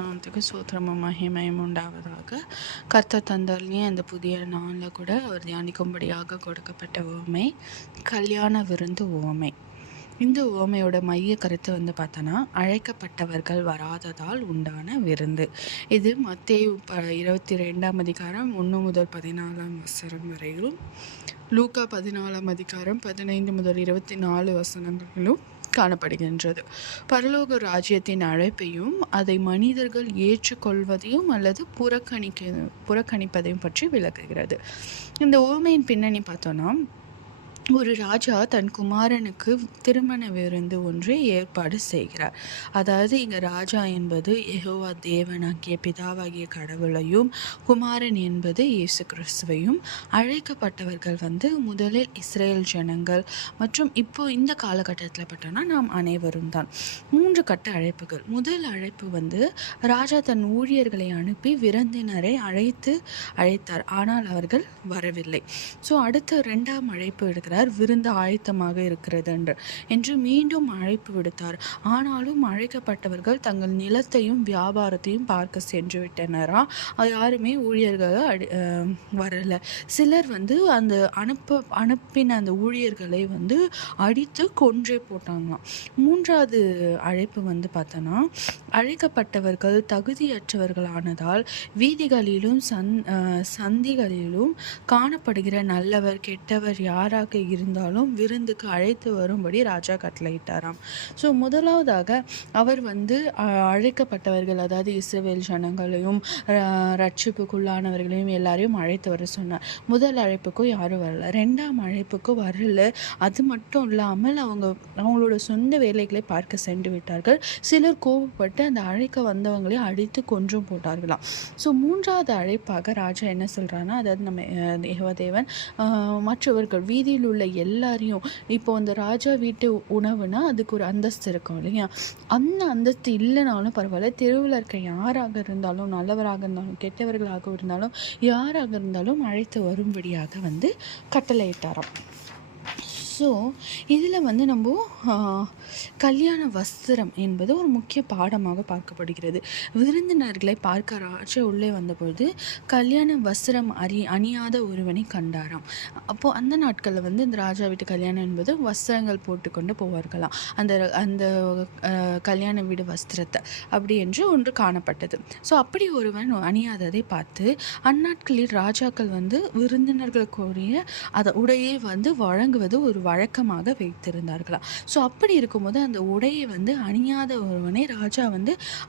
நாமத்துக்கு சூத்திரமும் மகிமையும் உண்டாவதாக. கர்த்தர் தந்தருளிய அந்த புதிய நாளில் கூட அவர் தியானிக்கும்படியாக கொடுக்கப்பட்ட உவமை கல்யாண விருந்து உவமை. இந்த உவமையோட மைய கருத்து பார்த்தோன்னா, அழைக்கப்பட்டவர்கள் வராததால் உண்டான விருந்து. இது மத்தேயு 22ஆம் அதிகாரம் 1 முதல் 14ஆம் வசனம் வரையிலும், லூக்கா 14ஆம் அதிகாரம் 15 முதல் 24 வசனங்களிலும் காணப்படுகின்றது. பரலோக ராஜ்யத்தின் அழைப்பையும் அதை மனிதர்கள் ஏற்றுக்கொள்வதையும் அல்லது புறக்கணிப்பதையும் பற்றி விளக்குகிறது. இந்த உவமையின் பின்னணி பார்த்தோன்னா, ஒரு ராஜா தன் குமாரனுக்கு திருமண விருந்து ஒன்றை ஏற்பாடு செய்கிறார். அதாவது இங்கே ராஜா என்பது யெகோவா தேவனாகிய பிதாவாகிய கடவுளையும், குமாரன் என்பது இயேசு கிறிஸ்துவையும், அழைக்கப்பட்டவர்கள் முதலில் இஸ்ரேல் ஜனங்கள் மற்றும் இப்போ இந்த காலகட்டத்தில் பார்த்தோன்னா நாம் அனைவரும் தான். 3 கட்ட அழைப்புகள். முதல் அழைப்பு ராஜா தன் ஊழியர்களை அனுப்பி விருந்தினரை அழைத்தார், ஆனால் அவர்கள் வரவில்லை. ஸோ அடுத்த 2ஆம் அழைப்பு எடுக்கிறார், விருந்து ஆயத்தமாக இருக்கிறது என்று மீண்டும் அழைப்பு விடுத்தார். ஆனாலும் அழைக்கப்பட்டவர்கள் தங்கள் நிலத்தையும் வியாபாரத்தையும் பார்க்க சென்று விட்டனரா, யாருமே ஊழியர்கள் வரல. சிலர் அந்த அனுப்பின அந்த ஊழியர்களை அடித்து கொன்றே போட்டாங்களாம். 3வது அழைப்பு பார்த்தோன்னா, அழைக்கப்பட்டவர்கள் தகுதியற்றவர்களானதால் வீதிகளிலும் சந்திகளிலும் காணப்படுகிற நல்லவர் கெட்டவர் யாராக இருந்தாலும் விருந்துக்கு அழைத்து வரும்படி ராஜா கட்டளையிட்டாராம். ஸோ முதலாவதாக அவர் அழைக்கப்பட்டவர்கள், அதாவது இஸ்ரவேல் ஜனங்களையும் ரட்சிப்புக்குள்ளானவர்களையும் எல்லாரையும் அழைத்து வர சொன்னார். முதல் அழைப்புக்கும் யாரும் வரல, 2ஆம் அழைப்புக்கும் வரல. அது மட்டும் இல்லாமல் அவங்களோட சொந்த வேலைகளை பார்க்க சென்று விட்டார்கள். சிலர் கோபப்பட்டு அந்த அழைக்க வந்தவங்களை அடித்து கொன்றும் போட்டார்களாம். ஸோ 3வது அழைப்பாக ராஜா என்ன சொல்றாருன்னா, அதாவது நம்ம யெகோவா தேவன் மற்றவர்கள் வீதியில் உள்ள எல்லாரையும், இப்போ ராஜா வீட்டு உணவுனா அதுக்கு ஒரு அந்தஸ்து இருக்கும் இல்லையா, அந்த அந்தஸ்து இல்லைனாலும் பரவாயில்ல, தெருவில் இருக்க யாராக இருந்தாலும், நல்லவராக இருந்தாலும் கெட்டவர்களாக இருந்தாலும் யாராக இருந்தாலும் அழைத்து வரும்படியாக கட்டளையிட்டாராம். ஸோ இதில் நம்ம கல்யாண வஸ்திரம் என்பது ஒரு முக்கிய பாடமாக பார்க்கப்படுகிறது. விருந்தினர்களை பார்க்க ராஜா உள்ளே வந்தபொழுது கல்யாண வஸ்திரம் அணியாத ஒருவனை கண்டாராம். அப்போது அந்த நாட்களில் இந்த ராஜா வீட்டு கல்யாணம் என்பது வஸ்திரங்கள் போட்டுக்கொண்டு போவார்களாம். அந்த கல்யாண வீடு வஸ்திரத்தை அப்படி என்று ஒன்று காணப்பட்டது. ஸோ அப்படி ஒருவன் அணியாததை பார்த்து அந்நாட்களில் ராஜாக்கள் விருந்தினர்களுக்குரிய அதை உடையை வழங்குவது ஒரு வழக்கமாக வைத்திருந்தார்களாம். ஸோ அப்படி இருக்கும்போது அந்த உடையை அணியாத ஒருவனை ராஜா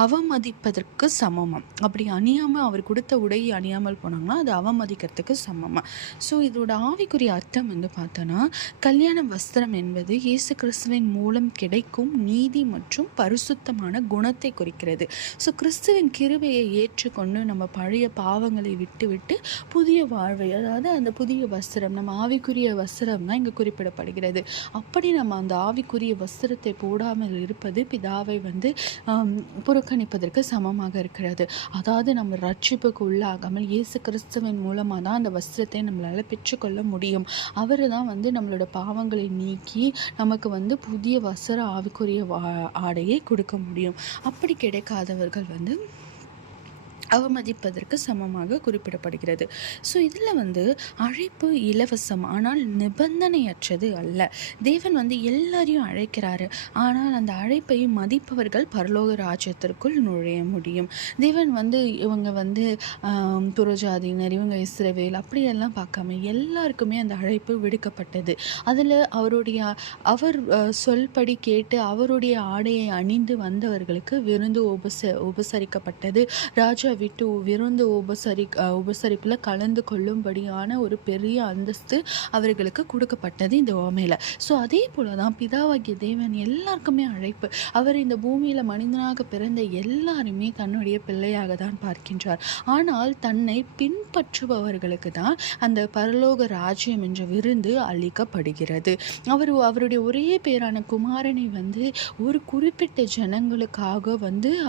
அவமதிப்பதற்கு சமமாக, அப்படி அணியாமல் அவர் கொடுத்த உடையை அணியாமல் போனாங்கன்னா அது அவமதிக்கிறதுக்கு சமமாக. ஸோ இதோட ஆவிக்குரிய அர்த்தம் பார்த்தோன்னா, கல்யாண வஸ்திரம் என்பது இயேசு கிறிஸ்துவின் மூலம் கிடைக்கும் நீதி மற்றும் பரிசுத்தமான குணத்தை குறிக்கிறது. ஸோ கிறிஸ்துவின் கிருபையை ஏற்றுக்கொண்டு நம்ம பழைய பாவங்களை விட்டு புதிய வாழ்வை, அதாவது அந்த புதிய வஸ்திரம், நம்ம ஆவிக்குரிய வஸ்திரம் தான் இங்கே குறிப்பிடப்படுகிறது. அப்படி நம்ம அந்த ஆவிக்குரிய வஸ்திரத்தை போடாமல் இருப்பது பிதாவை புறக்கணிப்பதற்கு சமமாக இருக்கிறது. அதாவது நம்ம ரட்சிப்புக்கு உள்ளாகாமல் இயேசு கிறிஸ்துவின் மூலமாக தான் அந்த வஸ்திரத்தை நம்மளால் பெற்றுக்கொள்ள முடியும். அவர் தான் நம்மளோட பாவங்களை நீக்கி நமக்கு புதிய வஸ்திர ஆவிக்குரிய ஆடையை கொடுக்க முடியும். அப்படி கிடைக்காதவர்கள் அவமதிப்பதற்கு சமமாக குறிப்பிடப்படுகிறது. ஸோ இதில் அழைப்பு இலவசம், ஆனால் நிபந்தனையற்றது அல்ல. தேவன் எல்லாரையும் அழைக்கிறாரு, ஆனால் அந்த அழைப்பை மதிப்பவர்கள் பரலோக ராஜ்யத்திற்குள் நுழைய முடியும். தேவன் இவங்க புறஜாதியினர், இவங்க இஸ்ரவேல் அப்படியெல்லாம் பார்க்காம எல்லாருக்குமே அந்த அழைப்பு விடுக்கப்பட்டது. அதில் அவர் சொல்படி கேட்டு அவருடைய ஆடையை அணிந்து வந்தவர்களுக்கு விருந்து உபசரிக்கப்பட்டது. ராஜா விட்டு விருந்து உபசரிப்பில் கலந்து கொள்ளும்படியான ஒரு பெரிய அந்தஸ்து அவர்களுக்கு கொடுக்கப்பட்டது இந்த உவமையில். ஸோ அதே போல தான் பிதாவாகிய தேவன் எல்லாருக்குமே அழைப்பு. அவர் இந்த பூமியில் மனிதனாக பிறந்த எல்லாருமே தன்னுடைய பிள்ளையாக தான் பார்க்கின்றார். ஆனால் தன்னை பின்பற்றுபவர்களுக்கு தான் அந்த பரலோக ராஜ்யம் என்ற விருந்து அளிக்கப்படுகிறது. அவருடைய ஒரே பேரான குமாரனை ஒரு குறிப்பிட்ட ஜனங்களுக்காக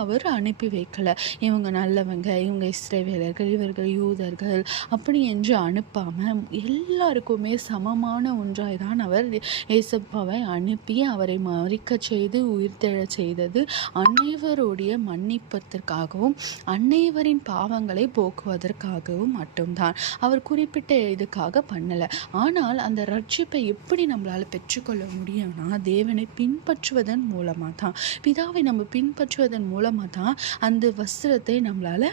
அவர் அனுப்பி வைக்கல. இவங்க நல்லவங்க, பாருங்க, இவங்க இஸ்ரவேலர்கள், இவர்கள் யூதர்கள் அப்படி என்று அனுப்பாம எல்லாருக்குமே சமமான ஒன்றாய் தான் அவர் ஏசப்பாவை அனுப்பி அவரை மரிக்கச் செய்து உயிர்த்தெழச் செய்தது அனைவருடைய மன்னிப்பதற்காகவும் அனைவரின் பாவங்களை போக்குவதற்காகவும் மட்டும்தான். அவர் குறிப்பிட்ட இதுக்காக பண்ணல. ஆனால் அந்த ரட்சிப்பை எப்படி நம்மளால பெற்றுக்கொள்ள முடியும்னா, தேவனை பின்பற்றுவதன் மூலமா தான், பிதாவை நம்ம பின்பற்றுவதன் மூலமா தான் அந்த வஸ்திரத்தை நம்மளால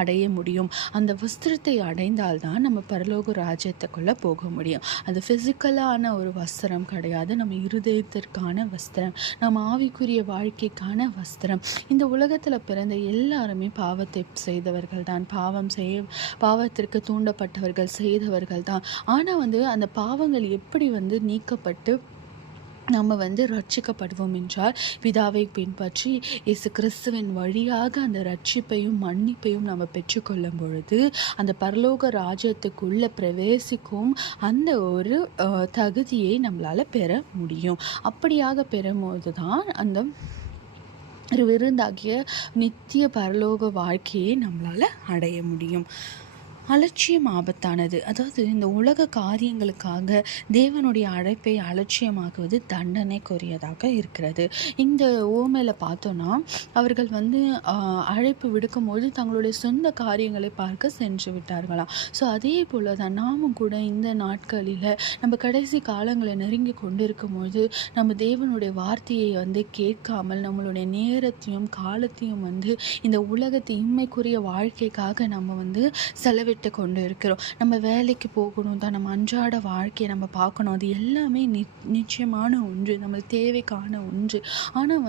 அடைய முடியும். அந்த வஸ்திரத்தை அடைந்தால்தான் நம்ம பரலோக ராஜ்யத்துக்குள்ள போக முடியும். அது பிசிக்கலான ஒரு வஸ்திரம் கிடையாது, நம்ம இருதயத்திற்கான வஸ்திரம், நம்ம ஆவிக்குரிய வாழ்க்கைக்கான வஸ்திரம். இந்த உலகத்துல பிறந்த எல்லாருமே பாவத்தை செய்தவர்கள் தான், பாவத்திற்கு தூண்டப்பட்டவர்கள், செய்தவர்கள் தான். ஆனா அந்த பாவங்கள் எப்படி நீக்கப்பட்டு நம்ம ரட்சிக்கப்படுவோம் என்றால், பிதாவை பின்பற்றி இயேசு கிறிஸ்துவின் வழியாக அந்த ரட்சிப்பையும் மன்னிப்பையும் நம்ம பெற்றுக்கொள்ளும் பொழுது அந்த பரலோக ராஜ்யத்துக்குள்ள பிரவேசிக்கும் அந்த ஒரு தகுதியை நம்மளால பெற முடியும். அப்படியாக பெறும்போது தான் அந்த ஒரு விருந்தாகிய நித்திய பரலோக வாழ்க்கையை நம்மளால அடைய முடியும். அலட்சியம் ஆபத்தானது. அதாவது இந்த உலக காரியங்களுக்காக தேவனுடைய அழைப்பை அலட்சியமாக்குவது தண்டனைக்குரியதாக இருக்கிறது. இந்த ஓமையில் பார்த்தோன்னா, அவர்கள் அழைப்பு விடுக்கும்போது தங்களுடைய சொந்த காரியங்களை பார்க்க சென்று விட்டார்களாம். ஸோ அதே போல் தான் நாமும் கூட இந்த நாட்களில் நம்ம கடைசி காலங்களை நெருங்கி கொண்டிருக்கும்போது நம்ம தேவனுடைய வார்த்தையை கேட்காமல் நம்மளுடைய நேரத்தையும் காலத்தையும் இந்த உலகத்தை இம்மைக்குரிய வாழ்க்கைக்காக நம்ம செலவிட்டு கொண்டு இருக்கிறோம். நம்ம வேலைக்கு போகணும் தான், நம்ம அன்றாட வாழ்க்கையை நம்ம பார்க்கணும், அது எல்லாமே நிச்சயமான ஒன்று, நம்மளுக்கு தேவைக்கான ஒன்று. ஆனால்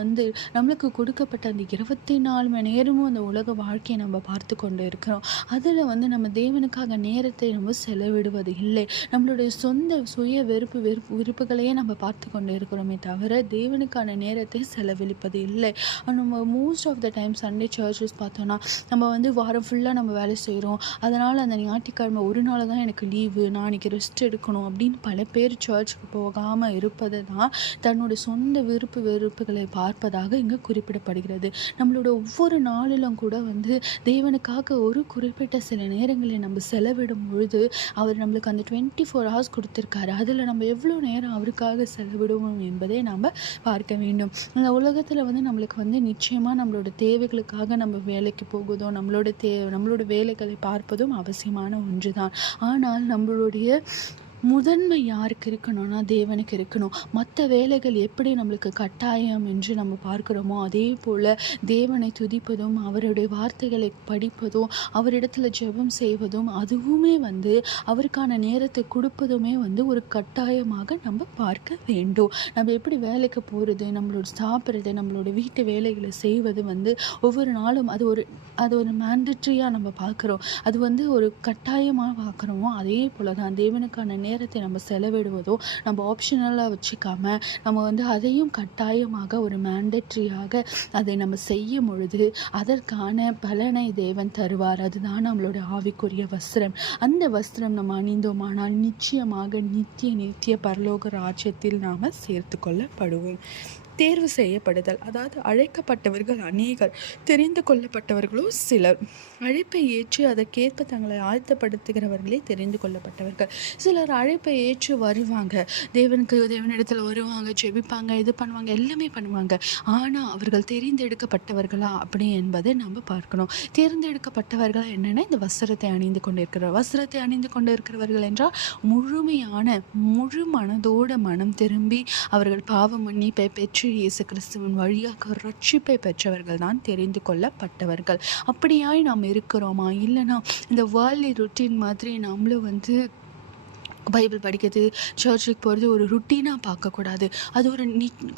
நம்மளுக்கு கொடுக்கப்பட்ட அந்த 24 மணி நேரமும் அந்த உலக வாழ்க்கையை நம்ம பார்த்து கொண்டு இருக்கிறோம். அதில் நம்ம தேவனுக்காக நேரத்தை நம்ம செலவிடுவது இல்லை. நம்மளுடைய சொந்த சுய விருப்புகளையே நம்ம பார்த்து கொண்டு இருக்கிறோமே தவிர தேவனுக்கான நேரத்தை செலவழிப்பது இல்லை. நம்ம most of the time Sunday churches பார்த்தோன்னா, நம்ம வாரம் ஃபுல்லாக நம்ம வேலை செய்கிறோம், அதனால் அந்த ஞாயிற்றுக்கிழமை ஒரு நாள் தான் எனக்கு லீவு, நான் இன்றைக்கி ரெஸ்ட் எடுக்கணும் அப்படின்னு பல பேர் சர்ச்சுக்கு போகாமல் இருப்பது தான் தன்னுடைய சொந்த வெறுப்புகளை பார்ப்பதாக இங்கே குறிப்பிடப்படுகிறது. நம்மளோட ஒவ்வொரு நாளிலும் கூட தேவனுக்காக ஒரு குறிப்பிட்ட சில நேரங்களை நம்ம செலவிடும் பொழுது அவர் நம்மளுக்கு அந்த 24 hours கொடுத்துருக்காரு. அதில் நம்ம எவ்வளோ நேரம் அவருக்காக செலவிடுவோம் என்பதை நாம் பார்க்க வேண்டும். இந்த உலகத்தில் நம்மளுக்கு நிச்சயமாக நம்மளோட தேவைகளுக்காக நம்ம வேலைக்கு போகுதோ, நம்மளோட வேலைகளை பார்ப்பதும் அவசியமான ஒன்றுதான். ஆனால் நம்மளுடைய முதன்மை யாருக்கு இருக்கணும்னா தேவனுக்கு இருக்கணும். மற்ற வேலைகள் எப்படி நம்மளுக்கு கட்டாயம் என்று நம்ம பார்க்கிறோமோ அதே போல் தேவனை துதிப்பதும் அவருடைய வார்த்தைகளை படிப்பதும் அவரிடத்துல ஜெபம் செய்வதும் அதுவுமே அவருக்கான நேரத்தை கொடுப்பதுமே ஒரு கட்டாயமாக நம்ம பார்க்க வேண்டும். நம்ம எப்படி வேலைக்கு போகிறது, நம்மளோட சாப்பிட்றது, நம்மளோட வீட்டு வேலைகளை செய்வது ஒவ்வொரு நாளும் அது ஒரு மேண்டட்ரியாக நம்ம பார்க்குறோம், அது ஒரு கட்டாயமாக பார்க்குறோமோ அதே போல் தான் தேவனுக்கான நேரத்தை நம்ம செலவிடுவதோ நம்ம ஆப்ஷனலாக வச்சுக்காம நம்ம அதையும் கட்டாயமாக ஒரு மேண்டட்ரியாக அதை நம்ம செய்யும் பொழுது அதற்கான பலனை தேவன் தருவார். அதுதான் நம்மளோட ஆவிக்குரிய வஸ்திரம். அந்த வஸ்திரம் நம்ம அணிந்தோமானால் நிச்சயமாக நித்திய பரலோக ராஜ்யத்தில் நாம் சேர்த்து கொள்ளப்படுவோம். தேர்வு செய்யப்படுதல், அதாவது அழைக்கப்பட்டவர்கள் அநேகர், தெரிந்து கொள்ளப்பட்டவர்களோ சிலர். அழைப்பை ஏற்று அதற்கேற்ப தங்களை ஆழ்த்தப்படுத்துகிறவர்களே தெரிந்து கொள்ளப்பட்டவர்கள். சிலர் அழைப்பை ஏற்று வருவாங்க, தேவனிடத்தில் வருவாங்க, ஜெபிப்பாங்க, இது பண்ணுவாங்க, எல்லாமே பண்ணுவாங்க. ஆனால் அவர்கள் தெரிந்தெடுக்கப்பட்டவர்களா அப்படி என்பதை நம்ம பார்க்கணும். தேர்ந்தெடுக்கப்பட்டவர்கள் என்னென்னா இந்த வஸ்திரத்தை அணிந்து கொண்டு இருக்கிறவர்கள் என்றால் முழு மனதோட மனம் திரும்பி அவர்கள் பாவ மன்னிப்பை பெற்று இயேசு கிறிஸ்துவின் வழியாக ரட்சிப்பை பெற்றவர்கள் தான் தெரிந்து கொள்ளப்பட்டவர்கள். அப்படியாய் நாம் இருக்கிறோமா? இல்லைனா இந்த வேர்ல்ட்லி ருட்டீன் மாதிரி நம்மளும் பைபிள் படிக்கிறது, சர்ச்சுக்கு போகிறது ஒரு ருட்டீனாக பார்க்கக்கூடாது. அது ஒரு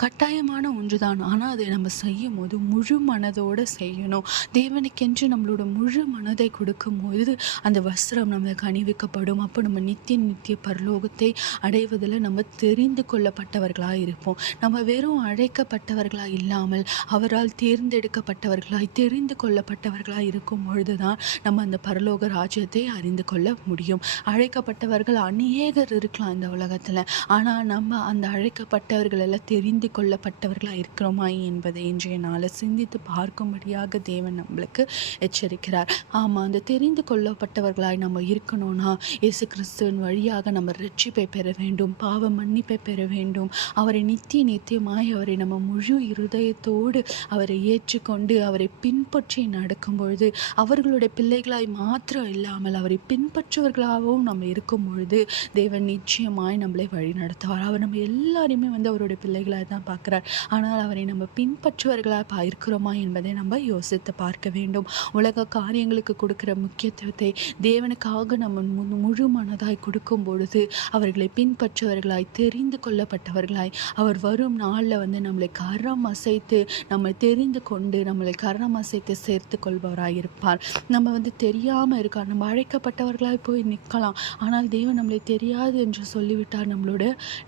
கட்டாயமான ஒன்று தான். ஆனால் அதை நம்ம செய்யும் போது முழு மனதோடு செய்யணும். தேவனுக்கென்று நம்மளோட முழு மனதை கொடுக்கும்போது அந்த வஸ்திரம் நம்மளுக்கு அணிவிக்கப்படும். அப்போ நம்ம நித்திய பரலோகத்தை அடைவதில் நம்ம தெரிந்து கொள்ளப்பட்டவர்களாக இருப்போம். நம்ம வெறும் அழைக்கப்பட்டவர்களாக இல்லாமல் அவரால் தேர்ந்தெடுக்கப்பட்டவர்களாய் தெரிந்து கொள்ளப்பட்டவர்களாக இருக்கும் பொழுது தான் நம்ம அந்த பரலோக ராஜ்யத்தை அறிந்து கொள்ள முடியும். அழைக்கப்பட்டவர்கள் அநேகர் இருக்கலாம் இந்த உலகத்தில். ஆனால் நம்ம அந்த அழைக்கப்பட்டவர்கள் எல்லாம் தெரிந்து கொள்ளப்பட்டவர்களாக இருக்கிறோமா என்பதை இன்றைய நாளை சிந்தித்து பார்க்கும்படியாக தேவன் நம்மளுக்கு எச்சரிக்கிறார். ஆமாம், அந்த தெரிந்து கொள்ளப்பட்டவர்களாய் நம்ம இருக்கணும்னா இயேசு கிறிஸ்துவின் வழியாக நம்ம ரட்சிப்பை பெற வேண்டும், பாவ மன்னிப்பை பெற வேண்டும். அவரை நித்தியமாய் அவரை நம்ம முழு இருதயத்தோடு அவரை ஏற்றுக்கொண்டு அவரை பின்பற்றி நடக்கும் பொழுது, அவர்களுடைய பிள்ளைகளாய் மாத்திரம் இல்லாமல் அவரை பின்பற்றுவர்களாகவும் நம்ம இருக்கும் பொழுது தேவன் நிச்சயமாய் நம்மளை வழி நடத்துவார். அவர் நம்ம எல்லாரையுமே அவருடைய பிள்ளைகளாக தான் பார்க்குறார். ஆனால் அவரை நம்ம பின்பற்றுவர்களாக இருக்கிறோமா என்பதை நம்ம யோசித்து பார்க்க வேண்டும். உலக காரியங்களுக்கு கொடுக்கிற முக்கியத்துவத்தை தேவனுக்காக நம்ம முழு மனதாய் கொடுக்கும் பொழுது அவர்களை பின்பற்றுவர்களாய் தெரிந்து கொள்ளப்பட்டவர்களாய் அவர் வரும் நாளில் நம்மளை கரம் அசைத்து நம்மை தெரிந்து கொண்டு நம்மளை கரம் அசைத்து சேர்த்து கொள்பவராய் இருப்பார். நம்ம தெரியாமல் இருக்கார், நம்ம அழைக்கப்பட்டவர்களாய் போய் நிற்கலாம். ஆனால் தேவன் நம்மளை தெரியாது என்று சொல்லிவிட்டார். நம்மளோட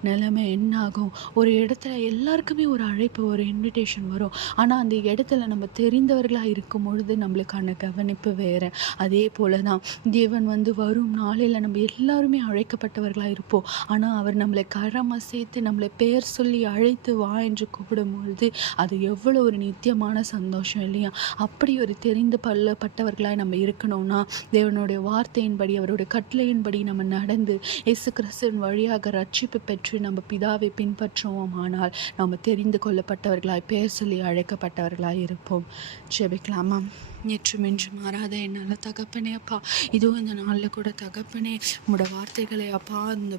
நிலைமை என்ன ஆகும்? ஒரு இடத்துல எல்லாருக்குமே ஒரு அழைப்பு, ஒரு இன்விடேஷன் வரும். ஆனால் அந்த இடத்துல நம்ம தெரிந்தவர்களாக இருக்கும் பொழுது நம்மளுக்கான கவனிப்பு வேறு. அதே போல தான் தேவன் வரும் நாளில் நம்ம எல்லாருமே அழைக்கப்பட்டவர்களாக இருப்போம். ஆனால் அவர் நம்மளை கரம் அசைத்து நம்மளை பெயர் சொல்லி அழைத்து வா என்று கூப்பிடும் பொழுது அது எவ்வளோ ஒரு நித்தியமான சந்தோஷம் இல்லையா? அப்படி ஒரு தெரிந்து கொள்ளப்பட்டவர்களாக நம்ம இருக்கணும்னா தேவனுடைய வார்த்தையின்படி அவருடைய கட்டளையின்படி நம்ம நடந்து இயேசு கிறிஸ்துவின் வழியாக ரட்சிப்பு பெற்று நம்ம பிதாவை பின்பற்றுவோம். ஆனால் நம்ம தெரிந்து கொள்ளப்பட்டவர்களாய் பெயர் சொல்லி அழைக்கப்பட்டவர்களாய் இருப்போம். ஜெபிக்கலாமா? நேற்றும் இன்று மாறாத என்னால் தகப்பனே அப்பா, இதுவும் இந்த நாளில் கூட தகப்பனே உங்களோட வார்த்தைகளை அப்பா இந்த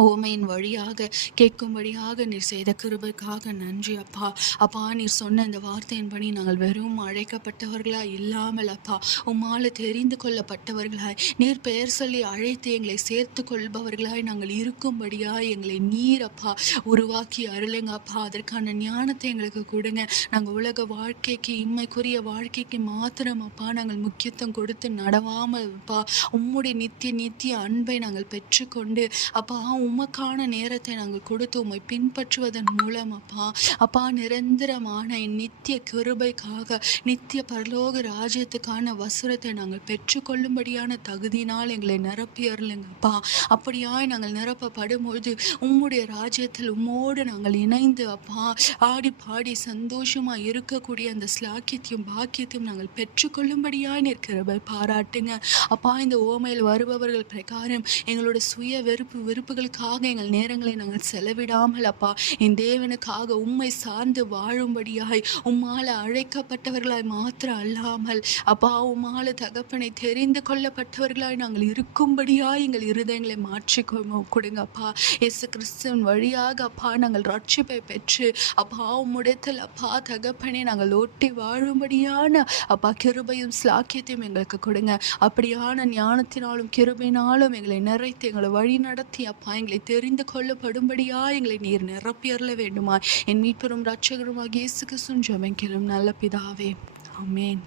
ஓமையின் வழியாக கேட்கும்படியாக நீர் செய்த கிருபைக்காக நன்றி அப்பா. அப்பா, நீர் சொன்ன இந்த வார்த்தையின்படி நாங்கள் வெறும் அழைக்கப்பட்டவர்களாய் இல்லாமல் அப்பா உம்மால் தெரிந்து கொள்ளப்பட்டவர்களாய் நீர் பெயர் சொல்லி அழைத்து எங்களை சேர்த்து கொள்பவர்களாய் நாங்கள் இருக்கும்படியாய் எங்களை நீர் அப்பா உருவாக்கி அருளுங்க அப்பா. அதற்கான ஞானத்தை எங்களுக்கு கொடுங்க. நாங்கள் உலக வாழ்க்கைக்கு இம்மைக்குரிய வாழ்க்கைக்கு மாத்திரம் அப்பா நாங்கள் முக்கியத்துவம் கொடுத்து நடவாமல் அப்பா உம்முடைய நித்திய அன்பை நாங்கள் பெற்றுக்கொண்டு அப்பா உமக்கான நேரத்தை நாங்கள் கொடுத்து உம்மை பின்பற்றுவதன் மூலம் அப்பா நிரந்தரமான நித்திய கிருபைக்காக நித்திய பரலோக ராஜ்யத்துக்கான வசூரத்தை நாங்கள் பெற்றுக்கொள்ளும்படியான தகுதியினால் எங்களை நிரப்பியறலைங்கப்பா. அப்படியாய் நாங்கள் நிரப்பப்படும் பொழுது உம்முடைய ராஜ்யத்தில் உம்மோடு நாங்கள் இணைந்து அப்பா ஆடி பாடி சந்தோஷமா இருக்கக்கூடிய அந்த ஸ்லாக்கியத்தையும் பாக்கியத்தையும் நாங்கள் பெற்றுக்கொள்ளும்படியாய் கிருபை பாராட்டுங்க அப்பா. இந்த ஓமையில் வருபவர்கள் பிரகாரம் எங்களோட சுய விருப்புகளுக்காக எங்கள் நேரங்களை நாங்கள் செலவிடாமல் அப்பா என் தேவனுக்காக உம்மை சார்ந்து வாழும்படியாய் உம்மால அழைக்கப்பட்டவர்களாய் மாத்திரம் அல்லாமல் அப்பா உம்மால தகப்பனை தெரிந்து கொள்ளப்பட்டவர்களாய் நாங்கள் இருக்கும்படியாய் எங்கள் இருதயங்களை மாற்றி கொடுங்க அப்பா. இயேசு கிறிஸ்துவின் வழியாக அப்பா நாங்கள் ரட்சிப்பை பெற்று அப்பா உம்முடையத்தில் அப்பா தகப்பனை நாங்கள் ஓட்டி வாழும்படியான அப்பா கிருபையும் ஸ்லாக்கியத்தையும் எங்களுக்கு கொடுங்க. அப்படியான ஞானத்தினாலும் கிருபையினாலும் எங்களை நிறைத்து எங்களை வழி நடத்தி அப்பா எங்களை தெரிந்து கொள்ளப்படும்படியா எங்களை நீர் நிரப்பியறல வேண்டுமா. என் மீட்பெரும் இரட்சகருமாகிய இயேசு கிறிஸ்துவின் ஜெபம் கேளும் நல்ல பிதாவே. ஆமென்.